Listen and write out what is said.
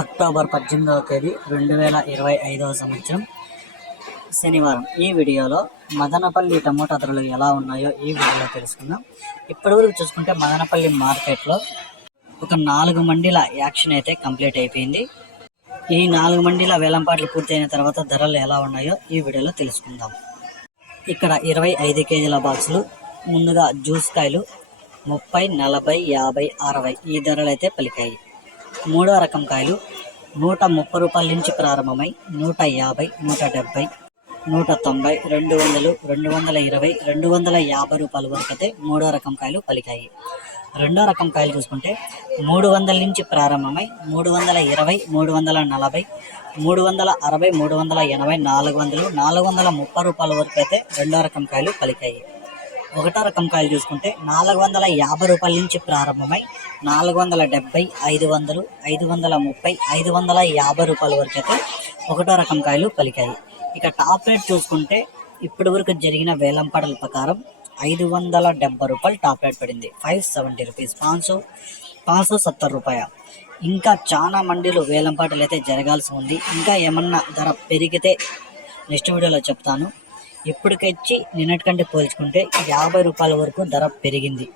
October పద్దెనిమిదవ తేదీ రెండు వేల ఇరవై ఐదవ సంవత్సరం శనివారం. ఈ వీడియోలో మదనపల్లి టమోటా ధరలు ఎలా ఉన్నాయో ఈ వీడియోలో తెలుసుకుందాం. ఇప్పటివరకు చూసుకుంటే మదనపల్లి మార్కెట్లో ఒక నాలుగు మండీల యాక్షన్ అయితే కంప్లీట్ అయిపోయింది. ఈ నాలుగు మండీల వేలంపాట్లు పూర్తయిన తర్వాత ధరలు ఎలా ఉన్నాయో ఈ వీడియోలో తెలుసుకుందాం. ఇక్కడ ఇరవై ఐదు కేజీల బాక్సులు ముందుగా జ్యూస్ కాయలు ముప్పై నలభై యాభై అరవై ఈ ధరలు అయితే పలికాయి. మూడో రకం కాయలు నూట ముప్పై రూపాయల నుంచి ప్రారంభమై నూట యాభై నూట డెబ్బై నూట తొంభై రెండు వందలు రెండు వందల ఇరవై రెండు వందల యాభై రూపాయల వరకు అయితే మూడో రకం కాయలు పలికాయి. రెండో రకం కాయలు చూసుకుంటే మూడు వందల నుంచి ప్రారంభమై మూడు వందల ఇరవై మూడు వందల నలభై మూడు వందల అరవై మూడు వందల ఎనభై నాలుగు వందలు నాలుగు వందల ముప్పై రూపాయల వరకు అయితే రెండో రకం కాయలు పలికాయి. ఒకటో రకం కాయలు చూసుకుంటే నాలుగు వందల యాభై రూపాయల నుంచి ప్రారంభమై నాలుగు వందల డెబ్బై ఐదు వందలు ఐదు వందల ముప్పై ఐదు వందల యాభై రూపాయల వరకు అయితే ఒకటో రకం కాయలు పలికాయి. ఇక టాప్ రేట్ చూసుకుంటే ఇప్పటి వరకు జరిగిన వేలంపాటల ప్రకారం ఐదు వందల డెబ్బై రూపాయలు టాప్ రేట్ పడింది. ఫైవ్ సెవెంటీ రూపీస్ పాంచ్ పాంచో సత్తర్ రూపాయ. ఇంకా చాలా మండీలు వేలంపాటలు అయితే జరగాల్సి ఉంది. ఇంకా ఏమన్నా ధర పెరిగితే నెక్స్ట్ వీడియోలో చెప్తాను. ఇప్పటికొచ్చి నిన్నటికంటే పోల్చుకుంటే యాభై రూపాయల వరకు ధర పెరిగింది.